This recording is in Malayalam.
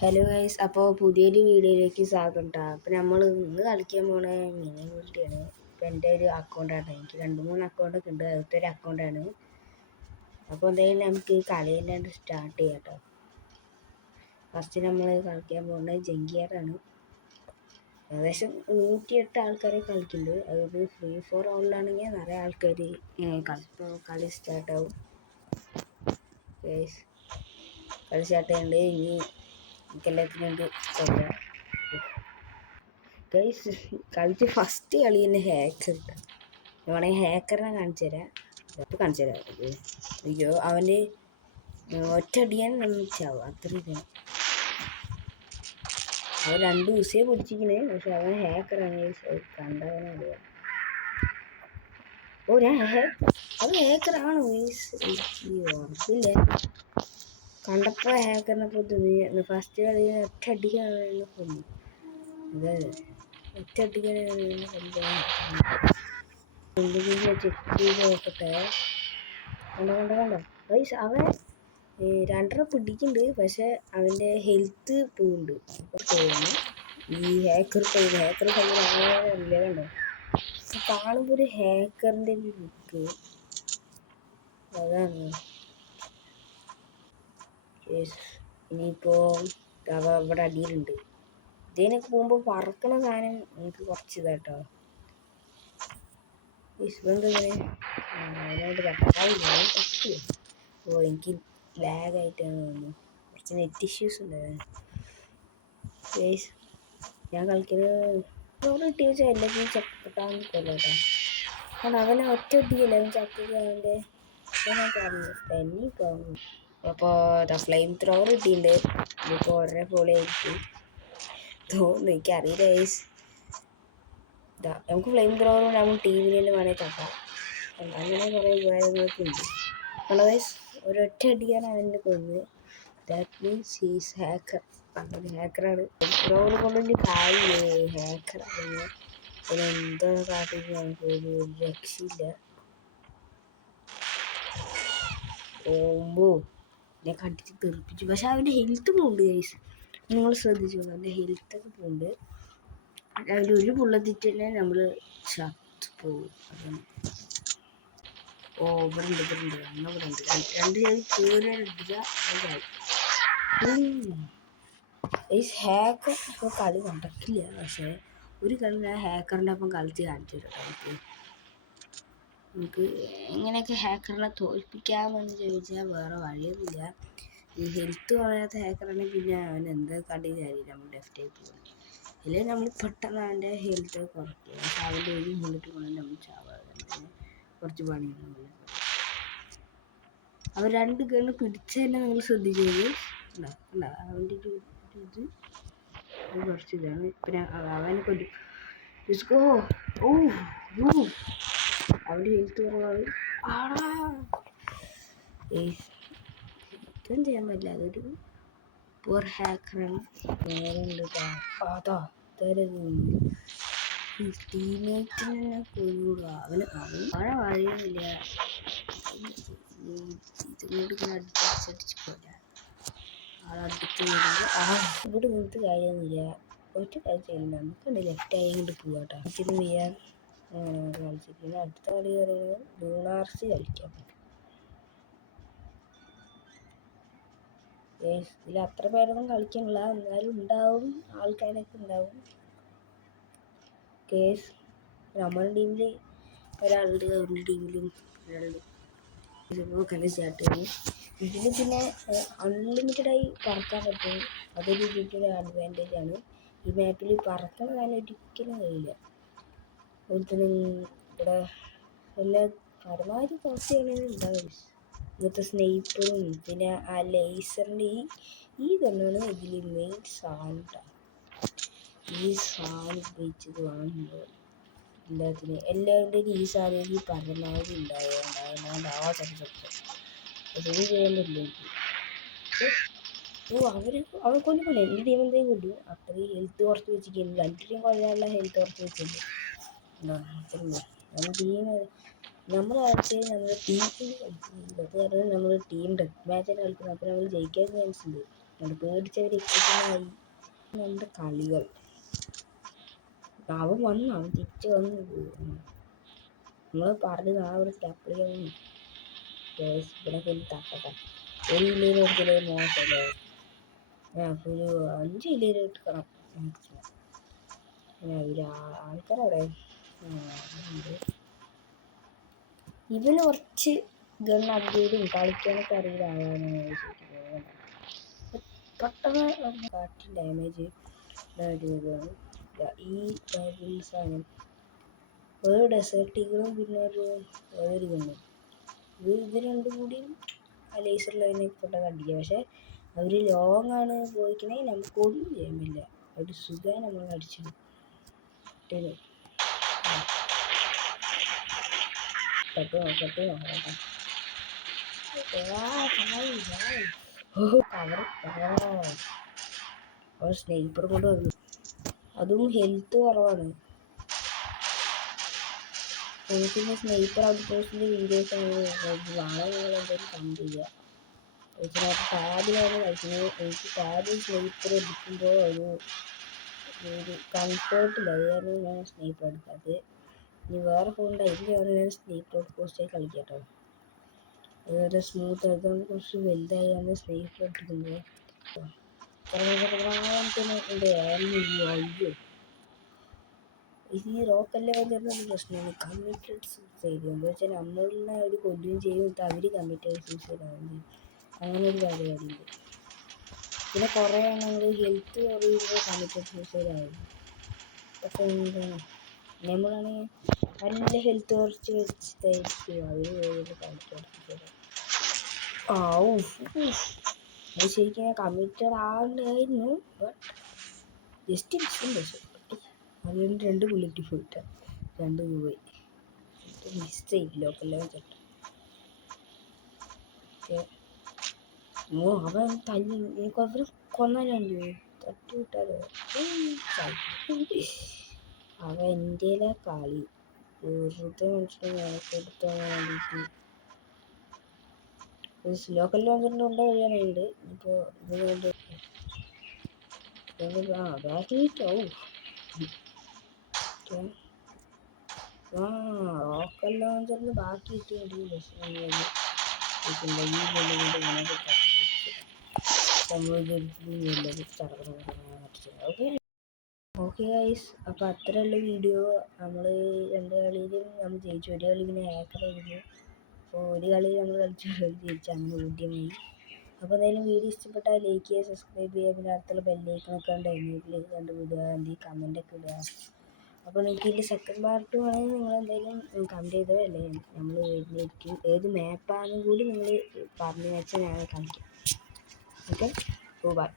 ഹലോ ഗൈസ്, അപ്പോൾ പുതിയൊരു വീഡിയോയിലേക്ക് സ്വാഗതം കേട്ടോ. അപ്പോൾ നമ്മൾ ഇന്ന് കളിക്കാൻ പോണ മിനി വേൾഡിയാണ്. ഇപ്പോൾ എൻ്റെ ഒരു അക്കൗണ്ടാണ്. എനിക്ക് 2-3 അക്കൗണ്ടൊക്കെ ഉണ്ട്. അതിലത്തെ ഒരു അക്കൗണ്ടാണ്. അപ്പോൾ എന്തായാലും നമുക്ക് കളിയില്ലാണ്ട് സ്റ്റാർട്ട് ചെയ്യാം കേട്ടോ. ഫസ്റ്റ് നമ്മൾ കളിക്കാൻ പോകുന്നത് ജങ്കിയറാണ്. ഏകദേശം 108 ആൾക്കാരെ കളിക്കുന്നുണ്ട്. അതായത് ഫ്രീ ഫോർ ഓളിലാണെങ്കിൽ നിറയെ ആൾക്കാർ കളി സ്റ്റാർട്ടാവും. ഗൈസ് കളി സ്റ്റാർട്ട് ചെയ്യുന്നുണ്ട്. ഇനി എനിക്കെല്ലാത്തിനുണ്ട് പറയാം. ഗൈസ് കളിച്ച് ഫസ്റ്റ് കളി തന്നെ ഹാക്കർ. വേണമെങ്കിൽ ഹാക്കറിനെ കാണിച്ചു തരാം. അപ്പോൾ കാണിച്ചു തരാം. അയ്യോ അവൻ്റെ ഒറ്റടിയാൻ ചാവും. അത്രയും അവൻ 2 ദിവസമേ പിടിച്ചിരിക്കണേ. പക്ഷെ അവൻ ഹാക്കറാണ്. കണ്ടവനെ അറിയാം. ഓ അവൻ ഹാക്കറാണ്. ഉറപ്പില്ല. കണ്ടപ്പോൾ ഹാക്കറിനെ തോന്നി. ഫസ്റ്റ് കളി ഒറ്റയടിക്കാണ് കൊന്നു. അതെ ഒറ്റയടിക്കാണ് എന്തെങ്കിലും ചെക്ക് ചെയ്ത് നോക്കട്ടെ. കണ്ടോ ഗൈസ് അവൻ 2 പിടിക്കുന്നുണ്ട്. പക്ഷെ അവൻ്റെ ഹെൽത്ത് പോകുന്നുണ്ട്. ഈ ഹാക്കർ അറിയില്ല. കണ്ടോ കാണുമ്പോൾ ഒരു ഹാക്കറിൻ്റെ ഒരു ലുക്ക്. അതാണ് ഇനിയിപ്പോൾ ഇവിടെ അടിയിലുണ്ട്. ഇതിനൊക്കെ പോകുമ്പോൾ പറക്കണ സാധനം എനിക്ക് കുറച്ച് ഇതാട്ടോ. ഇങ്ങനെ അതിനായിട്ട് പറ്റാവില്ല. ഓ എനിക്ക് ലാഗായിട്ടാണ് തോന്നുന്നു. കുറച്ച് നെറ്റ് ഇഷ്യൂസ് ഉണ്ടായിരുന്നു. ഞാൻ കളിക്കുന്നത് കിട്ടിയ വെച്ചാൽ എല്ലാത്തിനും ചക്കിട്ടാന്ന് കൊല്ലാട്ടോ. കാരണം അവനെ ഒറ്റ ഇട്ടില്ല. അവൻ ചക്കുക അവൻ്റെ തന്നെ പോകുന്നു. അപ്പോൾ ഫ്ലെയിം ത്രോവർ കിട്ടിയിട്ടുണ്ട്. ഇതിപ്പോൾ ഒരേ പോലെ ആയിരിക്കും തോന്നുന്നു. എനിക്കറിയില്ല ഗൈസ്. നമുക്ക് ഫ്ലെയിം ത്രോവർ നമ്മൾ ടീമിൽ വേണമെങ്കിൽ തട്ടാം. അങ്ങനെ കുറേ ഉപകാരങ്ങളൊക്കെ ഉണ്ട്. കാരണം ഗൈസ് ഒരൊറ്റ അടിയാണ് അവൻ്റെ കൊന്ന്. That means he's hacker. അങ്ങനെ ഹാക്കറാണ്. ഫ്ലെയിം ത്രോവർ കൊണ്ടൊരു കാര്യമില്ലേ ഹാക്കറാണ്. അതിനെന്തോ കാട്ടിട്ട് നമുക്ക് ഒരു രക്ഷയില്ല. ഓമ്പോ ഞാൻ കണ്ടിട്ട് തെറിപ്പിച്ചു. പക്ഷെ അവൻ്റെ ഹെൽത്ത് പോകുന്നുണ്ട് ഗൈസ്. നിങ്ങൾ ശ്രദ്ധിച്ചു അവൻ്റെ ഹെൽത്തൊക്കെ പോകുന്നുണ്ട്. അതിൽ ഒരു ബുള്ളറ്റിട്ട് തന്നെ നമ്മൾ ചത്തു പോകും. അപ്പം ഇവിടെ ഉണ്ട് 2 കയറിയാൽ ഹാക്കർ ഇപ്പോൾ കളി നടക്കില്ല. പക്ഷേ ഒരു കളി ഞാൻ ഹാക്കറിൻ്റെ ഒപ്പം കളിച്ച് കാണിച്ചു തരാം. നമുക്ക് എങ്ങനെയൊക്കെ ഹാക്കറിനെ തോൽപ്പിക്കാമെന്ന് ചോദിച്ചാൽ വേറെ വഴിയൊന്നുമില്ല. ഈ ഹെൽത്ത് പറയാത്ത ഹാക്കറാണെങ്കിൽ പിന്നെ അവൻ എന്താ കളി കാര്യമില്ല. നമ്മൾ ലെഫ്റ്റ് ആയി പോകും. അല്ലെങ്കിൽ നമ്മൾ പെട്ടെന്ന് അവൻ്റെ ഹെൽത്ത് കുറയ്ക്കുക. പക്ഷെ അവൻ്റെ ഒരു ബുള്ളറ്റ് കൊണ്ട് നമ്മൾ ചാവാതെ കുറച്ച് പണിയാണ്. അവർ 2 ഗണ്ണ് പിടിച്ച് തന്നെ നിങ്ങൾ ശ്രദ്ധിച്ചത് അവൻ്റെ ഒരു ഇത് കുറച്ച് ഇതാണ്. പിന്നെ അവനെ കൊല്ലും. അവൻ്റെ ഹെൽത്ത് കുറവാണ്. ഇതൊന്നും ചെയ്യാൻ പറ്റില്ല. അതൊരു പോർ ഹാക്കറാണ്. ടീമേറ്റിനെ കൊല്ലുക. അവന് വഴിയൊന്നുമില്ല. ഇതുകൊണ്ട് ഇങ്ങനെ അടിച്ചടിച്ച് കൊല്ലാം. ആളടുത്ത് വരുമ്പോൾ ഇവിടെ നിന്നിട്ട് കാര്യമൊന്നുമില്ല. ഒറ്റ കാര്യം ചെയ്യില്ല. നമുക്കുണ്ട് ലെഫ്റ്റ് ആയി കൊണ്ട് പോവാട്ടോ. എനിക്കിത് ചെയ്യാൻ കളിച്ചിരിക്കുന്നത്. അടുത്ത കളി പറയുന്നത് ലൂണാർച്ച് കളിക്കാം. ഇതിൽ അത്ര പേരൊന്നും കളിക്കണില്ല. എന്നാലും ഉണ്ടാവും, ആൾക്കാരൊക്കെ ഉണ്ടാവും. കേസ് നമ്മുടെ ടീമിൽ ഒരാളുണ്ട്, അവരുടെ ടീമിലും ഒരാളുണ്ട്. ഇതിപ്പോൾ കളി സ്റ്റാർട്ട് ചെയ്യും. ഇതിൽ പിന്നെ അൺലിമിറ്റഡായി പറക്കാൻ പറ്റും. അതൊരു ഇതിൻ്റെ അഡ്വാൻറ്റേജ് ആണ്. ഈ മാപ്പിൽ പറക്കുന്ന കാര്യം ഒരിക്കലും കഴിയില്ല. അതുപോലെ ഇവിടെ എല്ലാ പരമാവധി കുറച്ചാണ് ഉണ്ടാവും. ഇങ്ങനത്തെ സ്നേഹിപ്പറും പിന്നെ ആ ലേസറിൻ്റെ ഈ തന്നെയാണ് ഇതിൽ മെയിൻ സാധനം. ഈ സാധനം ഉപയോഗിച്ചത് വാങ്ങുമ്പോൾ എല്ലാവരുടെയും ഈ സാധനം പരമാവധി ഉണ്ടായതുകൊണ്ട് ആ ചർച്ച ചെയ്യാൻ പറ്റില്ല. അവൻ കൊല്ലില്ല. എൻ്റെ ടീം എന്തെങ്കിലും കൊല്ലും. അത്രയും ഹെൽത്ത് കുറച്ച് വെച്ചിരിക്കുന്നു. 2 ടീം കൊല്ലാനുള്ള ഹെൽത്ത് കുറച്ച് വെച്ചിട്ടുണ്ട്. നമ്മൾ കളിച്ച് നമ്മുടെ ടീമിൽ കളിക്കുന്നത്. അത് കാരണം നമ്മൾ ടീം ഡെത്ത് മാച്ചാണ് കളിക്കുന്നത്. അപ്പോൾ നമ്മൾ ജയിക്കാൻ ചാൻസ് ഉണ്ട്. അത് പേടിച്ചവർ എക്സിറ്റായി നമ്മുടെ കളികൾ. അവൻ വന്നു, അവൻ തിരിച്ച് വന്നു. നമ്മൾ പറഞ്ഞത് ആ ഒരു സ്റ്റെപ്പിൽ ഇവിടെ കൊണ്ട് തട്ടട്ടെ. ഒരു ഇല്ലയിൽ എടുത്തില്ലേ മോശമല്ലേ? ഒരു 5 ഇല്ലയിൽ എടുക്കണം മാക്സിമം. പിന്നെ ആൾക്കാരവിടെ ഇവന് കുറച്ച് ഗൺ അപ്ഗ്രേഡും കളിക്കാനൊക്കെ അറിയില്ല ആളാണ്. പെട്ടെന്ന് കാട്ടി ഡാമേജ് ഈ സാധനം ഒരു ഡെസേർട്ടികളും പിന്നെ ഒരു ഗണ്ണും. ഇത് രണ്ടും കൂടി ആ ലേസർ ലൈനെ പെട്ട കണ്ടില്ല. പക്ഷെ അവർ ലോങ് ആണ് പോയിക്കണേ നമുക്കൊന്നും ചെയ്യാൻ പറ്റില്ല. ഒരു സുഖം നമ്മൾ അടിച്ചു സ്നൈപ്പർ കൊണ്ട് വന്നു. അതും ഹെൽത്ത് കുറവാണ്. പിന്നെ സ്നൈപ്പർ ഔട്ട് പോസ്റ്റിൻ്റെ വീഡിയോസ് നാളെ നിങ്ങൾ എന്തായാലും കണ്ട് ചെയ്യുക. ടാബിലാണ് കളിക്കുന്നത്. എനിക്ക് ടാബിൽ സ്നൈപ്പർ എടുക്കുമ്പോൾ ഒരു കംഫേർട്ടില്ല. അത് കാരണം ഞാൻ സ്നൈപ്പർ എടുക്കാത്തത്. ഇനി വേറെ ഫോണിൻ്റെ അതിലാണ് ഞാൻ സ്നൈപ്പർ ഔട്ട് പോസ്റ്റായി കളിക്കാം കേട്ടോ. അതുപോലെ സ്മൂത്ത് ആക്കാൻ കുറച്ച് വലുതായാണ് സ്നൈപ്പർ എടുക്കുന്നത്. അയ്യോ ഈ റോക്കെല്ലാം വരുന്ന പ്രശ്നമാണ്. കമ്മിറ്റഡ് സൂസൈഡ് എന്താ വെച്ചാൽ നമ്മളിനെ അവർ കൊല്ലുകയും ചെയ്യും, അവർ കമ്മിറ്റഡ് സൂസൈഡ് ആവുകയും. അങ്ങനെ ഒരു പരിപാടിയുണ്ട്. പിന്നെ കുറേ ആണെങ്കിൽ ഹെൽത്ത് കുറയുമ്പോൾ കമ്മിറ്റഡ് സൂസൈഡ് ആവും. പക്ഷെ എന്താണ് നമ്മളാണെങ്കിൽ നല്ല ഹെൽത്ത് കുറച്ച് വെച്ചിട്ടായിരിക്കും അവർ കമ്മിറ്റഡ് സൂസൈഡ്. അത് ശരിക്കും കമ്മിറ്റഡ് ആവുന്നതായിരുന്നു. ബട്ട് ജസ്റ്റ് മിസ്സുണ്ട്. അതുകൊണ്ട് 2 ബുള്ളറ്റ് പോയിട്ട് 2 പോയി മിസ്സേയില്ല. ലോക്കെല്ലാം ചേട്ടൻ അവൻ തല്ലി അവർ കൊന്നാലുണ്ട് തട്ടി വിട്ടാലോ. അവൻ എൻ്റെ കളി വെറുതെ മനുഷ്യനെ എടുത്താൻ വേണ്ടിയിട്ട് ലോക്കൽ വന്നിട്ടുണ്ടോ കഴിയാനുണ്ട്. ഇപ്പോൾ ഇതുകൊണ്ട് ബാക്കിലിട്ടാവും. റോക്കൽ ലോഞ്ചറിന് ബാക്കി കിട്ടിയ ഓക്കെ ഗൈസ്, അപ്പോൾ അത്രയുള്ള വീഡിയോ. നമ്മൾ 2 കളിയിലും നമ്മൾ ജയിച്ചു. ഒരു കളി പിന്നെ ഹാക്കറായിരുന്നു. അപ്പോൾ ഒരു കളി നമ്മൾ കളിച്ചു ജയിച്ചു, അങ്ങനെ ബുദ്ധിമായി. അപ്പോൾ എന്തായാലും വീഡിയോ ഇഷ്ടപ്പെട്ടാൽ ലൈക്ക് ചെയ്യുക, സബ്സ്ക്രൈബ് ചെയ്യുക, പിന്നെ അടുത്തുള്ള ബെല്ലൈക്കണൊക്കെ ഉണ്ട് എനേബിൾ കണ്ട് വിടുക, എന്തെങ്കിലും കമൻറ്റൊക്കെ ഇടുക. അപ്പോൾ നിങ്ങൾക്ക് ഇതിൻ്റെ സെക്കൻഡ് പാർട്ട് വേണമെങ്കിൽ നിങ്ങൾ എന്തായാലും കമൻറ്റ് ചെയ്തോ, അല്ലേ നമ്മൾ വരുന്നതായിരിക്കും. ഏത് മാപ്പാണെന്നും കൂടി നിങ്ങൾ പറഞ്ഞു വെച്ചാൽ ഞാൻ കാണിക്കാം. Okay, by.